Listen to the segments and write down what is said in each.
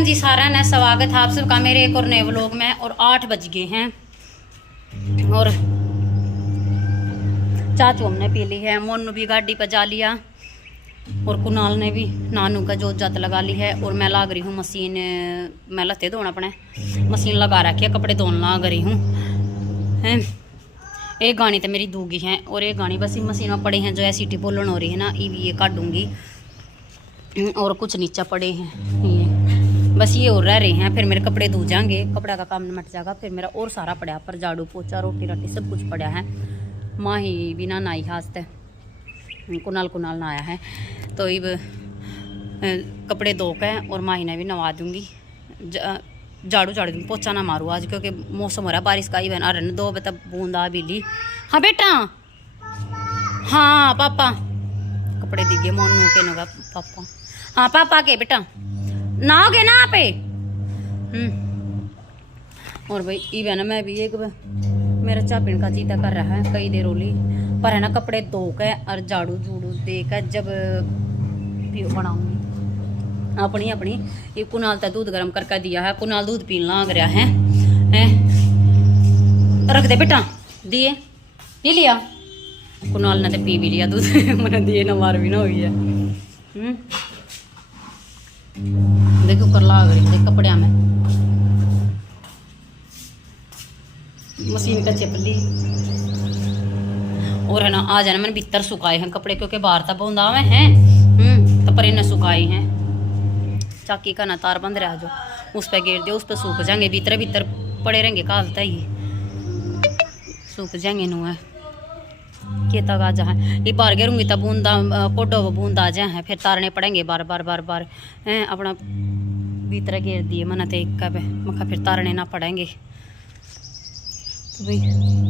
राम जी सारा ने स्वागत है आप सबका मेरे एक और नए व्लॉग में। और 8 बज गए हैं और चाचू हमने पी ली है। मोनू भी गाड़ी पर जा लिया और कुणाल ने भी नानू का जोत जात लगा ली है। और मैं लाग रही हूँ मशीन, मैं लत्ते धोना अपने मशीन लगा रखी है, कपड़े धोने लाग रही हूँ। एक गानी तो मेरी दूगी है और एक गानी बस मशीन में पड़े हैं जो ऐसी बोलन हो रही है ना, ये काटूंगी। और कुछ नीचा पड़े हैं ये, बस ये और रह रहे हैं। फिर मेरे कपड़े धो जाएंगे, कपड़ा का काम निमट जाएगा। फिर मेरा और सारा पड़ा पर झाड़ू पोछा रोटी राटी सब कुछ पड़ा है। माँ ही भी ना नहाई हाजते, कुणाल ना आया है तो अब कपड़े धो के और माँ ही ने भी नवा दूँगी। झाड़ू झाड़ दूँगी, पोछा ना मारूँ आज क्योंकि मौसम हो रहा है बारिश का। ही बना रहे 2 बजे तक बूंदा बिली। हाँ बेटा, हाँ पापा कपड़े दीजिए मोनू के नगा पापा। हाँ पापा के बेटा नहाओगे ना आप? और भाई ई बहना मैं भी एक मेरा चाय पीने का जीता कर रहा है कई देर होली पर है ना। कपड़े धो के और झाड़ू झूड़ू दे कर जब बनाऊंगी अपनी अपनी। ये कुणाल तो दूध गर्म करके दिया है, कुणाल दूध पीने लग रहा है। रख दे बेटा, दिए ले लिया कुणाल ने तो पी भी लिया दूध। मैंने दिए ना मार भी ना हुई है। देखो ऊपर लाग रही है कपड़े में मशीन का चिपली। और है ना आज है ना मैंने भीतर सुखाए हैं कपड़े क्योंकि बाहर तक बूंदा में हैं तो पर इन्हें सुखाए हैं। चाकी का ना तार बंद रहा जो उस पर गेर दे, उस पर सूख जाएंगे। भीतर भीतर पड़े रहेंगे कालता ही सूख जाएंगे नू है के तक आ जाए। ये बार गिरूंगी तब बूंदा कोडो बूंदा आ जाए फिर तारने पड़ेंगे बार बार हैं। अपना भीतर घेर दिए मना तो एक कब मखा फिर तारने ना पड़ेंगे। तो भाई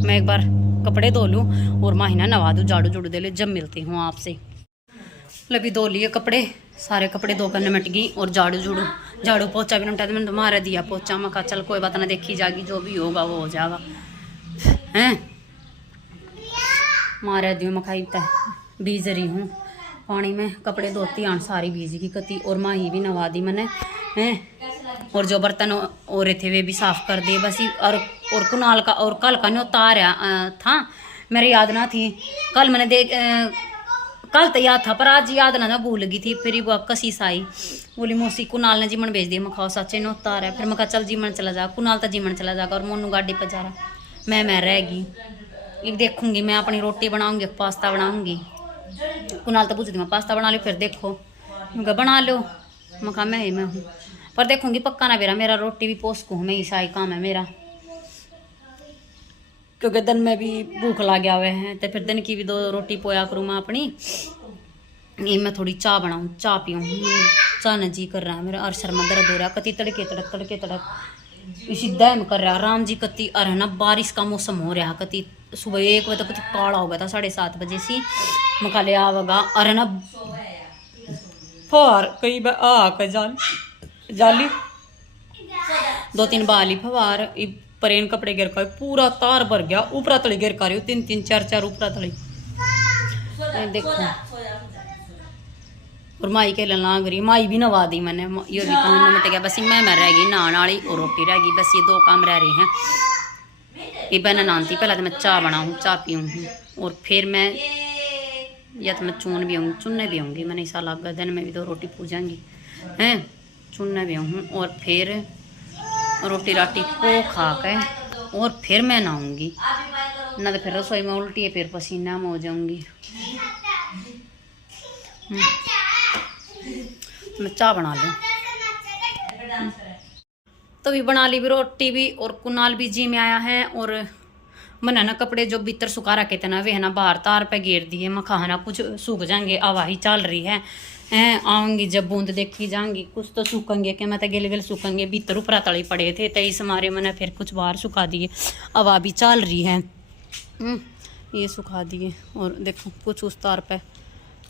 मैं एक बार कपड़े धो लूँ और माहिना नवा दूँ, झाड़ू झूड़ू दे ले, जब मिलती हूँ आपसे। लभी धो लिए कपड़े, सारे कपड़े धो कर निमट गई। और झाड़ू पोछा भी निमटा मैंने तो मारा दिया पोछा। मखा चल कोई बात ना, देखी जाएगी जो भी होगा वो हो जाएगा हैं। मारा दी मखाई तय बीज रही हूँ पानी में, कपड़े धोती आन सारी भीज की कती। और माँ ही भी नवा दी मैंने हैं। और जो बर्तन हो रहे थे वे भी साफ कर दिए बस। और कुणाल का और कल का न्योता आ रहा था, मेरे याद ना थी। कल मैंने कल तो याद था पर आज याद ना भूल गई थी। फिर वो कसीस आई बोली मौसी कुणाल ने जीमन भेज दिया। मैं खाओ सच्चे न्योता आ रहा है। फिर मैं कहा चल जीमन चला जा, कुणाल तो जीमन चला जाएगा और मोनू गाड़ी पर जा रहा, मैं रह गई। एक देखूंगी मैं अपनी रोटी बनाऊंगी, पास्ता बनाऊंगी। कुणाल तो पूछती मैं पास्ता बना लो, फिर देखो मैं बना लो। मैं कहा मैं हूँ पर देखूंगी पक्का ना मेरा रोटी भी पोस को मैं ईसाई काम है मेरा क्योंकि दिन में भी भूख ला गया हुए हैं तो फिर दिन की भी 2 रोटी पोया करूँ मैं अपनी। ये मैं थोड़ी चाय बनाऊँ, चाय पीऊँ, चाय न जी कर रहा है मेरा। और सर में दर्द हो रहा है कति तड़के तड़क इसी दम कर रहा है राम जी कति। और है ना बारिश का मौसम हो रहा कति, सुबह 1 बजे तक काला हो गया था 7:30 बजे से मकाले आवेगा। और है ना फवार कई बार आ जाली 2-3 बाली फवार परेन कपड़े गिर कर पूरा तार भर गया। ऊपरा तली गिर कर 3-3 4-4 ऊपरा तली देखो। और माई के लाग रही, माई भी नवा दी मैंने, ये भी काम निमट गया। बस मैं रह गई नहाने वाली और रोटी रह गई, बस ये 2 काम रह रहे हैं। ये बहना नानती पहले तो मैं चाय बनाऊँ, चाय पीऊँ और फिर मैं या तो मैं चुनने भी आऊँगी। मैंने ऐसा लगा दिन में भी 2 रोटी पूजाऊँगी हैं, चुनने भी आऊँ और फिर रोटी राटी को खा के और फिर मैं नहाऊँगी। ना तो फिर रसोई में उल्टी है, फिर पसीना में हो जाऊँगी। मैं चाय बना लूँ तो भी बना ली भी रोटी भी। और कुणाल भी जी में आया है और मैंने ना कपड़े जो भीतर सुखा रखे थे ना वे है ना बाहर तार पे घेर दिए। मैं खाना कुछ सूख जाएंगे, आवाही चल रही है आऊँगी जब बूंद देखी जाऊँगी। कुछ तो सूखेंगे कि मैं तो गिल सूखेंगे, भीतर ऊपरा तली पड़े थे तो इस मारे मैंने फिर कुछ बाहर सुखा दिए। हवा भी चल रही है ये सुखा दिए। और देखो कुछ उस तार पे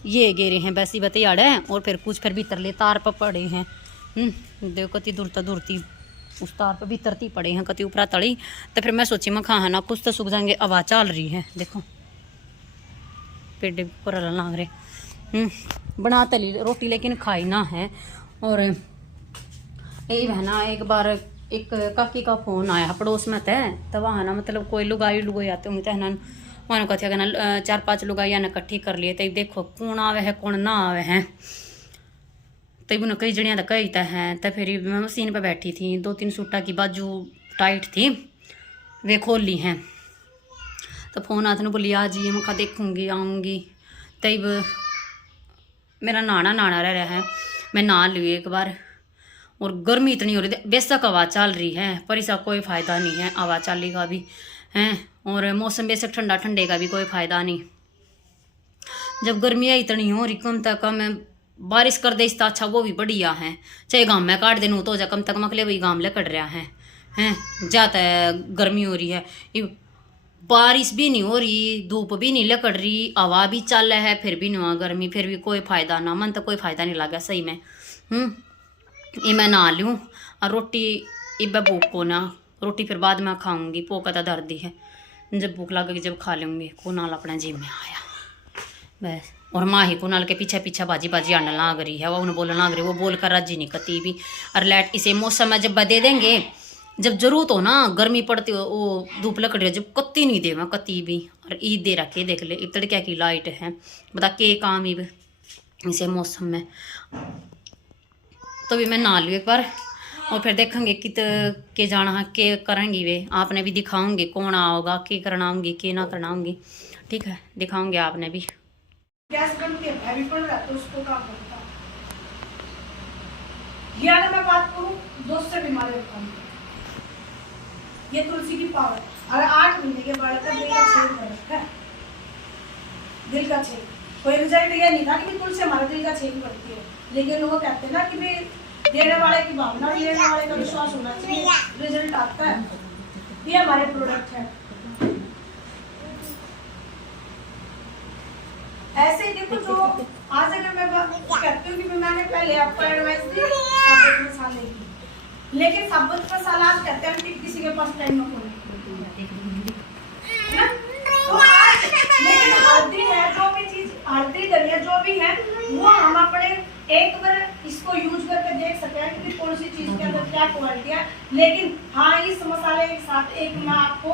ये गेरे हैं वैसी बतियाड़ है और फिर कुछ फिर भीतर ले तार पर पड़े हैं। देखो कति दूरती उस तार पर भीतरती पड़े हैं कति ऊपरा तली। तो फिर मैं सोची मैं खा ना कुछ तो सूख जाएंगे, हवा चल रही है देखो पेड़ पर लाग रहे। बना तली रोटी लेकिन खाई ना है। और यही है ना, एक बार एक काकी का फोन आया पड़ोस में थे, तो वहाँ ना मतलब कोई लुगाई लुगाई आते होंगे तो है ना, वहाँ कहते हैं ना 4-5 लुगाई ना इकट्ठी कर लिए, तो देखो कौन आवे है कौन ना आवे है। तो उन्हें कई जनिया तो कही तो हैं, तो फिर मैं मशीन पर बैठी थी, 2-3 सूटा की बाजू टाइट थी वे खोल ली हैं। तो फोन आते ने बोली आ जी, मैं देखूँगी आऊँगी। तब मेरा नाना रह रहा है, मैं नहा ली एक बार, और गर्मी इतनी हो रही थी, बेशक हवा चल रही है पर इसका कोई फ़ायदा नहीं है, हवा चाली का भी है, और मौसम बेशक ठंडा ठंडे का भी कोई फ़ायदा नहीं। जब गर्मियाँ इतनी हो रही, कम तक कम बारिश कर दे इसका अच्छा वो भी बढ़िया है, चाहे गाँव में काट देनू तो जा कम तक मकले वही गाँव ले कट रहा है जाता है। गर्मी हो रही है, बारिश भी नहीं हो रही, धूप भी नहीं लकड़ रही, हवा भी चल रहा है, फिर भी नहीं हुआ गर्मी, फिर भी कोई फ़ायदा ना, मन तो कोई फ़ायदा नहीं लगा सही में। ये मैं नहा लूँ और रोटी इब भूख को ना, रोटी फिर बाद में खाऊंगी, पोका तो दर्द है, जब भूख लगेगी जब खा लूँगी। कुनाल अपने जिम में आया बस, और माँ ही कुनाल के पीछे पीछे बाजी बाजी आने लग रही है, वो उन्हें बोलने लग रही, वो बोल कर राजी नहीं कती भी। और लाइट इसे मौसम में जब दे देंगे, जब जरूरत हो ना, गर्मी पड़ती हो वो धूप लकड़ रही, जब कत्ती नहीं देवा कत्ती भी। और ईद दे रखे देख ले, इतने क्या की लाइट है, बता के काम ही इसे मौसम में। तो भी मैं नहा लूँ एक बार, और फिर देखेंगे कित के जाना है, के करेंगी वे, आपने भी दिखाऊंगी कौन आओगा, के करना आऊँगी के ना करना आऊँगी, ठीक है दिखाऊंगी आपने भी। गैस बंद के हैवी पड़ रहा तो उसको काम करता। ये अगर मैं बात करूँ दोस्त से बीमारी रखा, ये तुलसी की पावर, अगर 8 महीने के बालक का दिल का छेद कर रखा है, दिल का छेद, कोई रिजल्ट ये नहीं था कि तुलसी हमारे दिल का छेद करती है, लेकिन वो कहते हैं ना कि भाई देने वाले की भावना, लेने वाले का विश्वास होना चाहिए, रिजल्ट आता है। ये हमारे प्रोडक्ट है। ऐसे ही देखो, जो आज अगर मैं कहती हूँ कि मैंने पहले आपको एडवाइस दी साबुत मसाले की, लेकिन साबुत मसाला आज कहते हैं कि किसी के पास टाइम में खोले, तो आज लेकिन हल्दी है, जो भी चीज हल्दी धनिया जो भी है, वो हम अपने एक बार इसको यूज करके देख सकते हैं कि कौन सी चीज के अंदर क्या क्वालिटी है। लेकिन हाँ, इस मसाले के साथ एक मैं आपको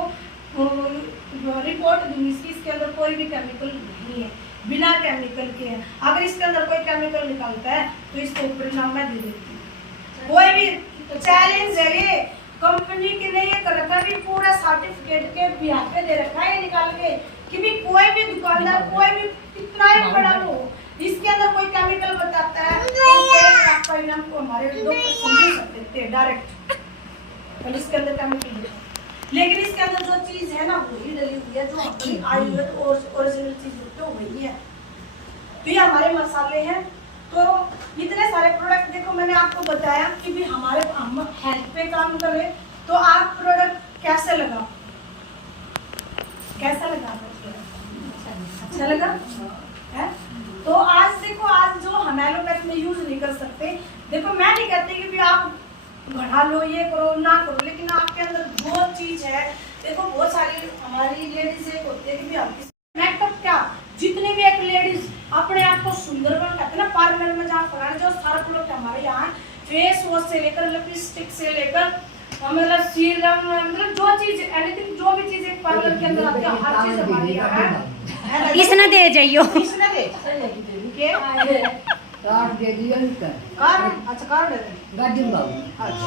रिपोर्ट दूंगी, इसके अंदर कोई भी केमिकल नहीं है, बिना केमिकल के है। अगर इसके अंदर कोई केमिकल निकलता है तो इसको परिणाम मैं दे देती हूँ। कोई भी चैलेंज है, ये कंपनी के ने ये कर रखा है, पूरा सर्टिफिकेट के बिहार पे दे रखा है ये निकाल के कि भी कोई भी दुकानदार, कोई भी कितना ही बड़ा हो, इसके अंदर कोई केमिकल बताता है तो परिणाम को हमारे डॉक्टर समझ सकते हैं डायरेक्ट, और इसके अंदर केमिकल है। लेकिन इसके अंदर जो चीज है ना वही डली हुई है, जो अपनी आयुर्वेद और ओरिजिनल चीज होती है वही है। तो ये हमारे मसाले हैं। तो इतने सारे प्रोडक्ट देखो, मैंने आपको बताया कि भी हमारे हम हेल्थ पे काम कर रहे, तो आप प्रोडक्ट कैसे लगा, कैसा लगा, अच्छा लगा है? तो आज देखो, आज जो हम एलोपैथ में यूज नहीं कर सकते, देखो मैं नहीं कहती कि भी आप बढ़ा लो, ये करो ना करो, लेकिन आपके अंदर जो चीज है, देखो बहुत सारी हमारी लेडीज एक होती है कि भी आपकी मेकअप क्या, जितनी भी एक लेडीज अपने आप को सुंदर बन करते ना, पार्लर में जहाँ फरार जो सारा प्रोडक्ट हमारे यहाँ, फेस वॉश से लेकर लिपस्टिक से लेकर मतलब सीरम, मतलब जो चीज एनीथिंग, जो भी चीज एक पार्लर के अंदर आती है, हर चीज हमारे यहाँ है। इसने दे जाइयो, इसने दे के कार्ड दे दिया इनका, कार्ड, अच्छा कार्ड है गाड़ी में, अच्छा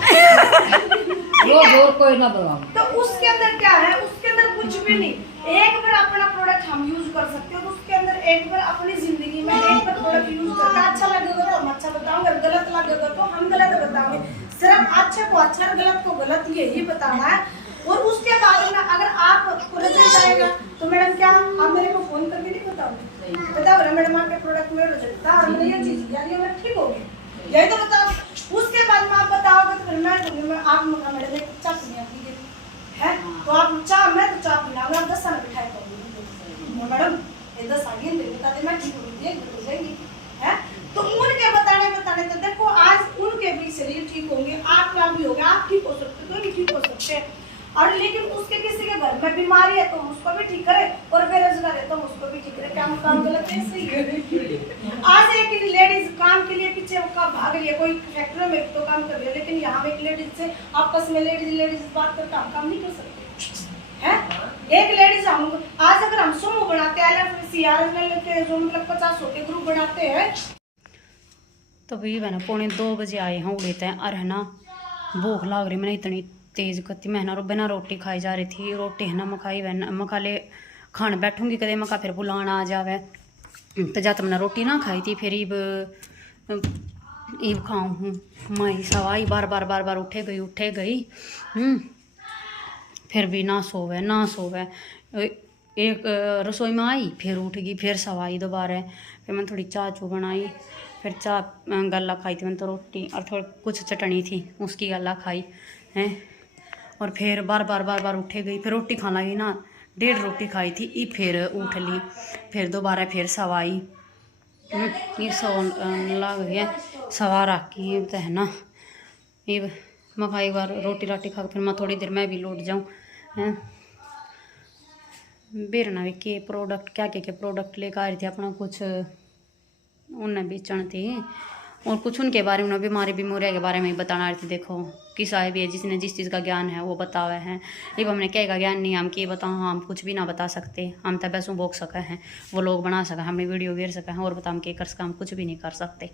और कोई ना बुलाओ। तो उसके अंदर क्या है, उसके अंदर कुछ भी नहीं, एक बार अपना प्रोडक्ट हम यूज कर सकते हो, तो उसके अंदर एक बार अपनी जिंदगी में एक बार प्रोडक्ट यूज करना, अच्छा लगेगा तो हम अच्छा बताओगे, गलत लगेगा तो हम गलत बताओगे, सिर्फ अच्छे को अच्छा और गलत को गलत यही बताना है। और उसके बाद में अगर आप रिजल्ट आएगा तो मैडम क्या आप मेरे को फोन करके नहीं बताओगे, बताओ ना मैडम आपके प्रोडक्ट में रिजल्ट था और मैंने ये चीज यानी मैं ठीक हो गई, यही तो बताओ। उसके बाद में आप बताओगे तो फिर मैं आप मैडम एक चाय पीने दीजिए है, तो आप चाय, मैं तो चाय पीना, मैं 10 साल बिठाई करूँगी मैडम, ये 10 आगे बताते मैं ठीक हो जाएगी है। तो उनके बताने तो देखो, आज उनके भी शरीर ठीक होंगे, आपका भी होगा, आप ठीक हो सकते, कोई भी ठीक हो सकते हैं। और लेकिन उसके किसी के घर में बीमारी है तो उसको भी ठीक करे, और बेरोजगार है तो उसको भी ठीक करे, क्या काम गलत है, सही है। आज एक लेडीज काम के लिए पीछे का भाग लिया, कोई फैक्ट्री में तो काम काम कर रही है, लेकिन यहाँ एक लेडीज से आपस में लेडीज बात करके हम काम नहीं कर सकते हैं। एक लेडीज हम आज अगर हम समूह बनाते हैं CRL के जो मतलब 50 के ग्रुप बनाते हैं। तो भी मैंने 2:45 बजे आए हैं उड़े थे और है ना भूख लाग रही मैंने इतनी तेज करती मैं ना बिना रोटी खाई जा रही थी। रोटी है ना मखाई वह मखा ले खाने बैठूंगी कदे मखा फिर बुलाना आ जावे तो जात मैंने रोटी ना खाई थी। फिर ईब खाऊँ हूँ मैं सवाई बार बार उठे गई फिर भी ना सोवे एक रसोई में आई फिर उठ गई फिर सवाई दोबारा। फिर मैंने थोड़ी चाय चू बनाई फिर चाय गला खाई थी मैंने तो रोटी और थोड़ी कुछ चटनी थी उसकी गला खाई हैं। और फिर बार उठे गई फिर रोटी खाना लगी ना 1.5 रोटी खाई थी ये फिर उठ ली फिर दोबारा फिर सवाई ये सो लग गया सवा रखी तो है ना। ये मैं एक बार रोटी राटी खा फिर मैं थोड़ी देर मैं भी लौट जाऊँ हैं। बेरना भी के प्रोडक्ट क्या प्रोडक्ट लेकर आ रही थी अपना कुछ उन्हें बेचन थी और कुछ उनके बारे में बीमारी बीमारियों के बारे में बताना रही थी। देखो किसा है भी है जिसने जिस चीज़ का ज्ञान है वो बतावे हैं। ये हमने क्या का ज्ञान नहीं हम के बताओ हम कुछ भी ना बता सकते हम तब ऐसों बोक सके हैं वो लोग बना सके हमें वीडियो घेर सके हैं और बता हम के कर सका हम कुछ भी नहीं कर सकते।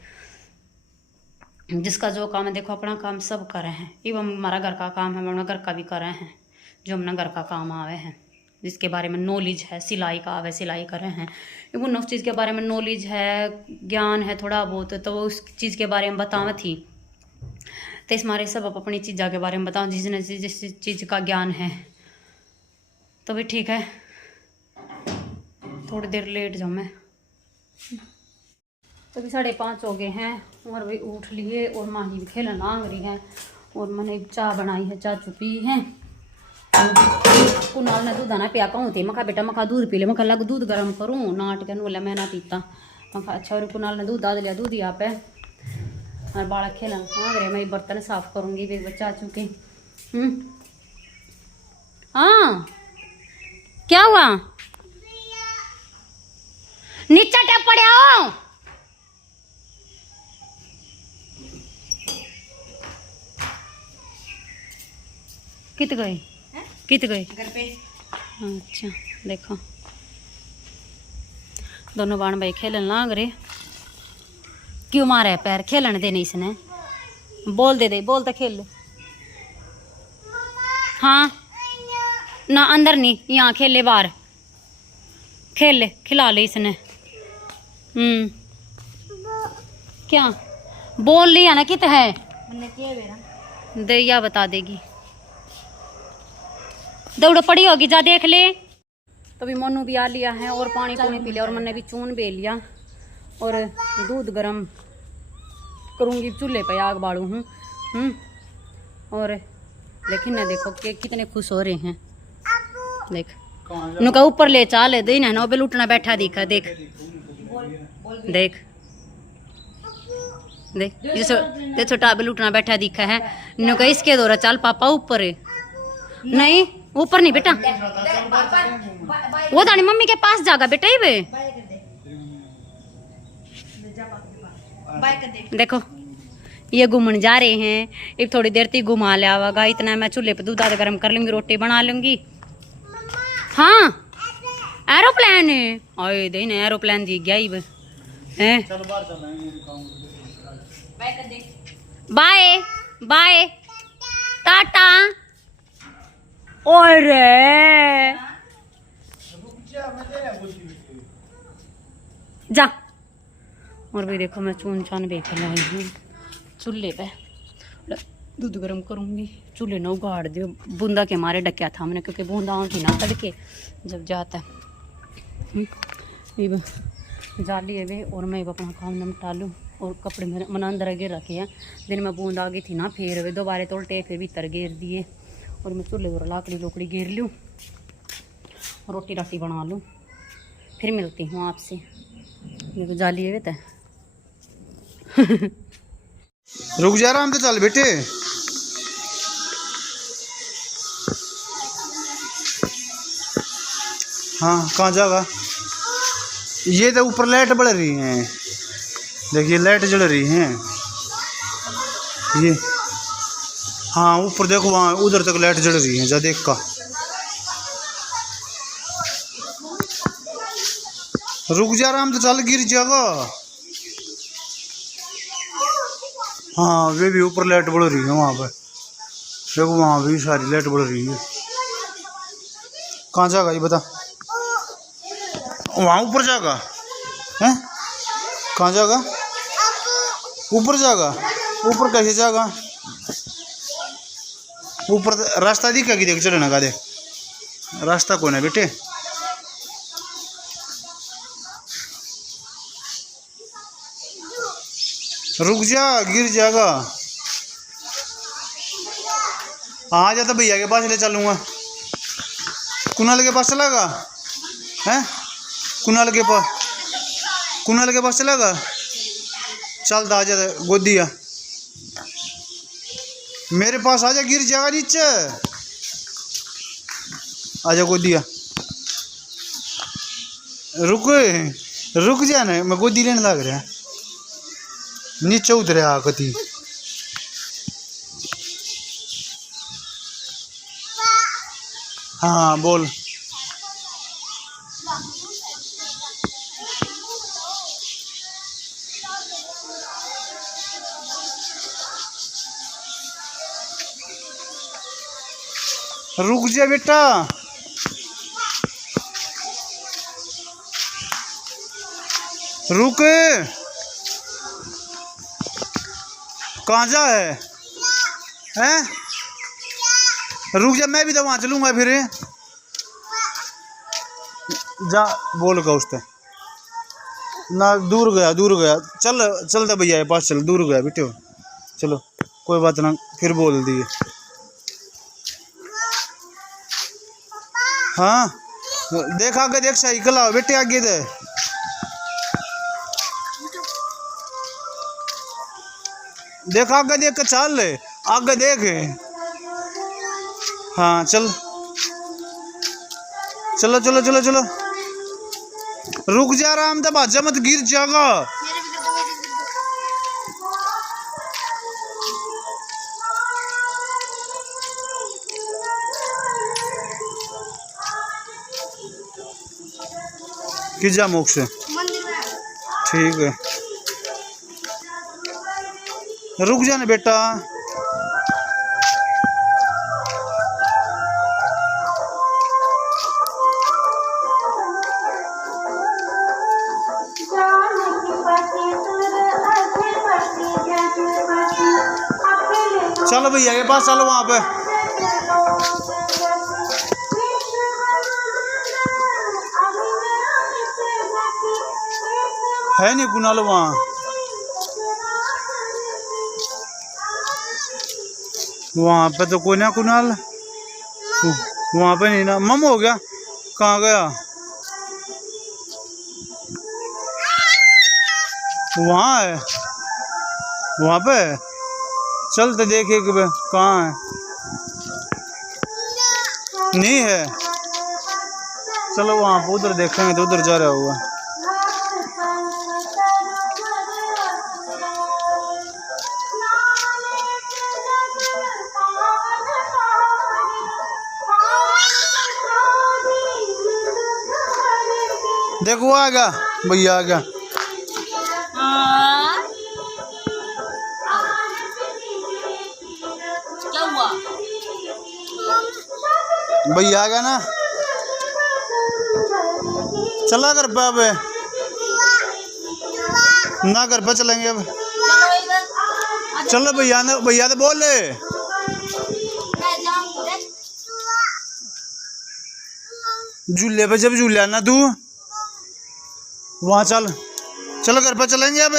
जिसका जो काम है देखो अपना काम सब कर रहे हैं। ये हमारा घर का काम है हम अपना घर का भी कर रहे हैं जो हमने घर का काम आवे हैं जिसके बारे में नॉलेज है सिलाई का आवे सिलाई कर रहे हैं। उन उस चीज़ के बारे में नॉलेज है ज्ञान है थोड़ा बहुत तो वो उस चीज़ के बारे में बतावे थी तो इस मारे सब अपनी चीज़ों के बारे में बताओ जिसने जिस चीज़ का ज्ञान है तो भी ठीक है। थोड़ी देर लेट जाऊँ मैं तो भी 5:30 हो गए हैं और भी उठ लिए और माही भी खेलने लाग रही है और मैंने चाय बनाई है चाय चुपी है। कुनाल ने दूध ना पिया कहूँ थे मखा बेटा मखा दूध पी ले मखा लग दूध गर्म करूँ नाट के बोला मैं ना पीता मखा अच्छा और कुनाल ने दूध डाल लिया दूध यहाँ पे और बाड़ा खेला हाँ रे मैं बर्तन साफ करूँगी भी बच्चा आ चुके। हाँ क्या हुआ नीचा टप पड़े आओ कित गए घर पे। अच्छा देखो दोनों बाण भाई खेलन लाग रहे क्यों मारे पैर खेलन दे नहीं इसने बोल दे बोल तो खेल हाँ ना अंदर नहीं यहाँ खेले बाहर खेल ले खिला ले इसने क्या बोल लिया ना कित है दैया बता देगी दौड़ पड़ी होगी जा देख ले। तो भी मोनू भी आ लिया है और पानी पी लिया और मैंने भी चून बे लिया और दूध गरम करूँगी चूल्हे पे आग बाड़ू हूँ और लेकिन ना देखो कि कितने खुश हो रहे हैं देख नुका ऊपर ले चाल दे ना नोबे लुटना बैठा दिखा देख देख देख छोटा बे लुटना बैठा दिखा है नुका इसके दौरा चाल पापा ऊपर नहीं ऊपर नहीं बेटा वो दानी मम्मी के पास जागा बेटा ही बे देखो ये घूमने जा रहे हैं एक थोड़ी देर तक घुमा लिया होगा इतना मैं चूल्हे पे दूध आधा गर्म कर लूंगी रोटी बना लूंगी। हाँ एरोप्लेन आए दे ना एरोप्लेन दी गया ही है बाय बाय टाटा और जा और भी देखो मैं चून चान बेच लाई हूँ चूल्हे पे दूध गर्म करूँगी चूल्हे न उगाड़ दियो बूंदा के मारे डकिया था हमने क्योंकि बूंदा थी ना तड़के जब जाता है जाली है वे और मैं अपना काम निपटा लूँ और कपड़े मेरे मन अंदर गिर रखे हैं दिन में बूंद आ गई थी ना फिर वे दोबारे तोड़ते फिर भीतर घेर दिए और मैं चूल्हे और लाकड़ी लोकड़ी घेर लूँ रोटी राटी बना लूँ फिर मिलती हूँ आपसे। ये तो जाली है तो रुक जा रहा हम तो चल बेटे हाँ कहाँ जाएगा ये तो ऊपर लाइट बढ़ रही है देखिए लाइट जल रही है ये हाँ ऊपर देखो, वहाँ उधर तक लाइट जल रही है, जा देख का। रुक जा आराम तो, चल गिर जाएगा। हाँ वे भी ऊपर लाइट बढ़ रही है वहाँ पर, देखो वहाँ भी सारी लाइट बढ़ रही है। कहाँ जाएगा ये बता, वहाँ ऊपर जाएगा हैं? कहाँ जाएगा? ऊपर जाएगा? ऊपर कैसे जाएगा? ऊपर रास्ता दिखा कि देख चलने का, देख रास्ता कौन है बेटे? रुक जा, गिर जाएगा। आ जाता भैया के पास ले चलूँगा। कुणाल के पास चलेगा हैं? कुणाल के पास चलेगा? चल आ जा, गोदिया मेरे पास आ जा, गिर जाएगा नीचे। आ जा गोदिया, रुक जा ना, मैं गोदी लेने लग रहा, नीचे उतरे आकती। हाँ बोल। रुक जा बेटा, रुक। कहाँ जा है हैं? रुक जा, मैं भी तो वहाँ चलूँगा फिर। जा बोल का उससे ना, दूर गया। चल दे भैया के पास, चल दूर गया बेटे। चलो कोई बात ना, फिर बोल दिए। हाँ देख आगे, देख साइकिल आओ बेटे आगे दे। देख आगे, देख चल आगे देख। हाँ चल, चलो। रुक जा आराम से, बाजा मत, गिर जाएगा। कि जा मोक्ष, ठीक है। रुक जा ना बेटा। चलो भैया के पास चलो, वहाँ पे है नहीं कुणाल, वहाँ पे तो कोई ना कुणाल, वहाँ पे नहीं ना। मम हो गया, कहाँ गया? वहाँ है, वहाँ पे चलते देखे कि कहाँ है। नहीं है, चलो वहाँ पे उधर देखेंगे, तो उधर जा रहा होगा। देखो आ गया भैया, आ गया। क्या हुआ? भैया आ गया ना, चला घर पे। अब ना घर पे चलेंगे अब। चलो भैया तो बोल ले। झूले पे जब झूले ना तू, वहाँ चलो घर पे चलेंगे अब।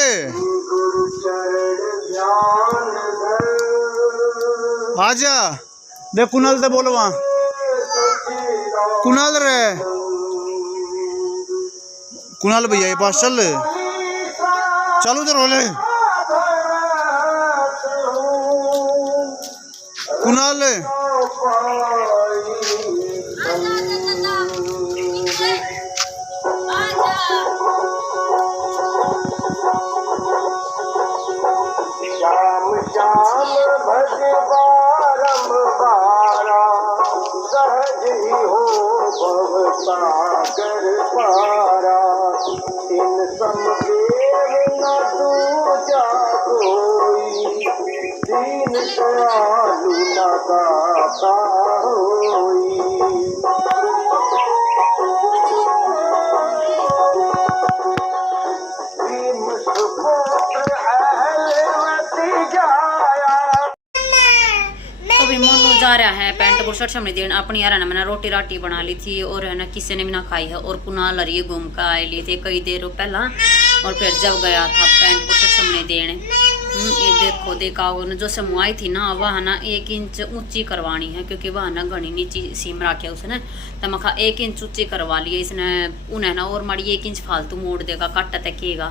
आजा, देख कुणाल तो बोलो, वहाँ कुणाल रे, कुणाल भैया के पास चल उधर बोले। कुणाल शाम बारंबारा सहज ही हो भव सागर पारा इन समदेव न दूजा कोई दीन दयालु न दाता होई भीम सुपुत्र अहलवती जाया तो भी मोनू जा रहा है पैंट बुर शर्ट सामने देन अपनी यार ना मैंने रोटी राटी बना ली थी और है ना किसी ने भी ना खाई है और कुनाल अरिए घूम कर आए लिए थे कई देर पहला और फिर जब गया था पैंट बुर शर्ट सामने देने ये देखो देखा वो जो समुआई थी ना वह ना 1 इंच ऊंची करवानी है क्योंकि वह ना घनी नीची सीम रखे उसने तो मैं 1 इंच ऊंची करवा लिए इसने उन्हें ना और माड़ी 1 इंच फालतू मोड़ देगा कट तकेगा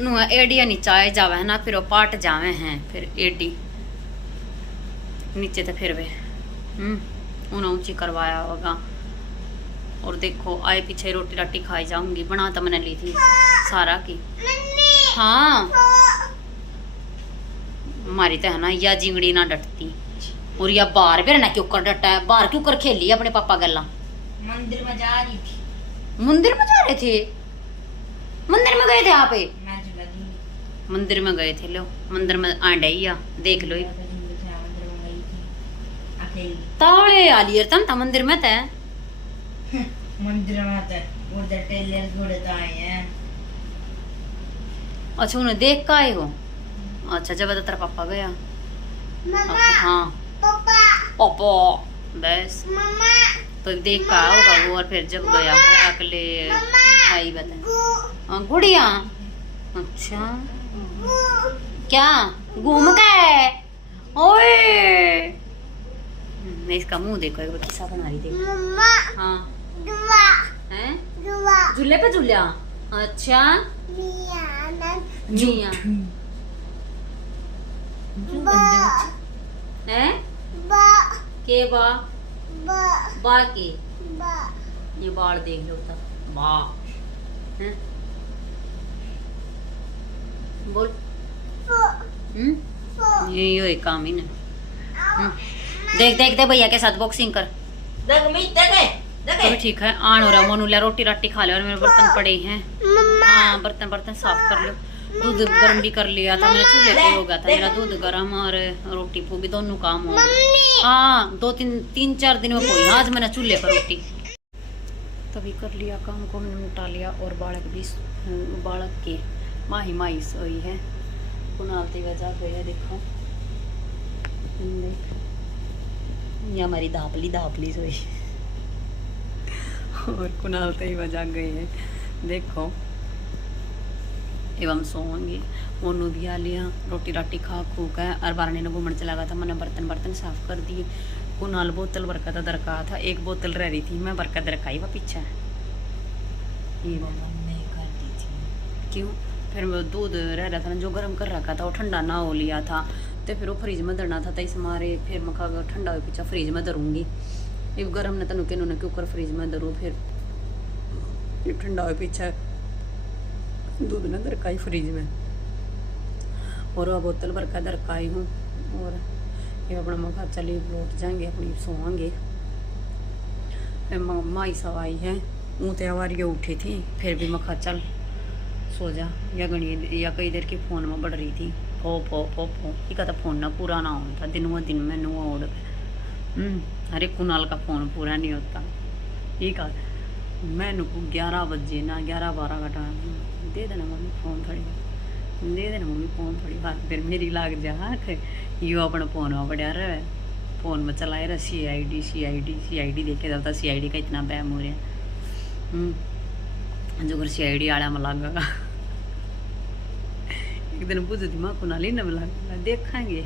नु एडिया नीचाए जावे है ना फिर वो पाट जावे हैं फिर एडी नीचे तो फिर वे उन्हें ऊंची करवाया होगा और देखो आए पीछे रोटी राटी खाई जाऊंगी बना तो मैंने ली थी सारा की हाँ हमारी तो है ना या जिंगड़ी ना डटती और या बाहर भी ना क्यों कर डटा है बाहर क्यों कर खेली अपने पापा गला मंदिर में जा रही थी मंदिर में जा रहे थे मंदिर में गए थे आप मैं झूला झूली मंदिर में गए थे लो मंदिर में आंडा ही आ देख लो मंदिर में गई थी अकेली तावड़े आलियर तम था मंदिर में थे मंदिर में तो उधर टेलर घोड़े तो आए हैं अच्छा उन्हें देख का आए हो अच्छा जब तेरा पापा गया हाँ पापा बस तो देख का होगा वो और फिर जब गया है अगले आई बता गुड़िया अच्छा क्या घूम गए ओए मैं इसका मुंह देखो एक बार किस्सा बना रही थी हाँ हैं झूले पे झूलिया अच्छा मियां हैं के बा के ये बाल देख लो तब बा हैं बोल ये काम ही ना देख देख दे भैया के साथ बॉक्सिंग कर देख मी देखे तो भी ठीक है आन हो रहा मोनू लिया रोटी राटी खा लिया और मेरे बर्तन पड़े हैं हाँ बर्तन साफ कर लो दूध गर्म भी कर लिया था मैंने चूल्हे पे हो गया था मेरा दूध गर्म और रोटी भी दोनों काम हो हाँ 2-3-4 दिन में कोई आज मैंने चूल्हे पर रोटी तभी कर लिया काम को निपटा लिया और बालक की माही सोई है कुनालती वजह गई है देखो ये हमारी धापली सोई और कुनाल तो ही वजह गए हैं देखो एवं सोएंगे मोनू भी आ लिया रोटी राटी खा खू का और बारने ने घूमने चला गया था मैंने बर्तन साफ कर दिए कुनाल बोतल बरकत दरकार था एक बोतल रह रही थी मैं बरकत रखाई वह पीछे ये नहीं कर दी थी क्यों फिर वो दूध रह रहा था ना जो गर्म कर रखा था वो ठंडा ना हो लिया था तो फिर वो फ्रिज में धरना था इस मारे फिर मैं कहा ठंडा हो पीछा फ्रिज में धरूंगी ये गर्म ने तनु के क्यों कर फ्रिज में धरूँ फिर ये ठंडा हो पीछा दूध ने दरकाई फ्रिज में और वह बोतल भर का दरकाई हूँ और ये अपना मखा चलिए लौट जाएंगे अपनी सोएंगे फिर माई सवाई है ऊँते आवारी उठी थी फिर भी मखा चल सो जा या गणी या कई देर की फ़ोन में बढ़ रही थी फो ये कहता फ़ोन ना पूरा ना होता दिन में नुआ उड़ अरे कुनाल का फ़ोन पूरा नहीं होता ठीक है मैं नुको 11 बजे ना 11-12 का टाइम दे देना मम्मी फ़ोन थोड़ी बात फिर मेरी लाग जा यो अपना फ़ोन में बढ़िया रहे फ़ोन में चलाए रहा CID देखे जाता CID का इतना बैम हो रहा जो अगर CID आड़ा में लगा एक दिन बुझ दी माँ कुनाली न लगा देखेंगे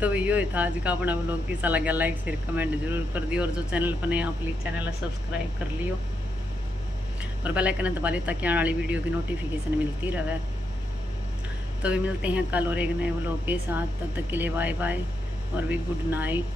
तो यो था आज का अपना व्लॉग कैसा लगा लाइक शेयर कमेंट जरूर कर दियो और जो चैनल पर नए आप प्लीज चैनल सब्सक्राइब कर लियो और बेल आइकन दबा लियो ताकि आने वाली वीडियो की नोटिफिकेशन मिलती रहे। तो भी मिलते हैं कल और एक नए व्लॉग के साथ, तब तक के लिए बाय बाय और भी गुड नाइट।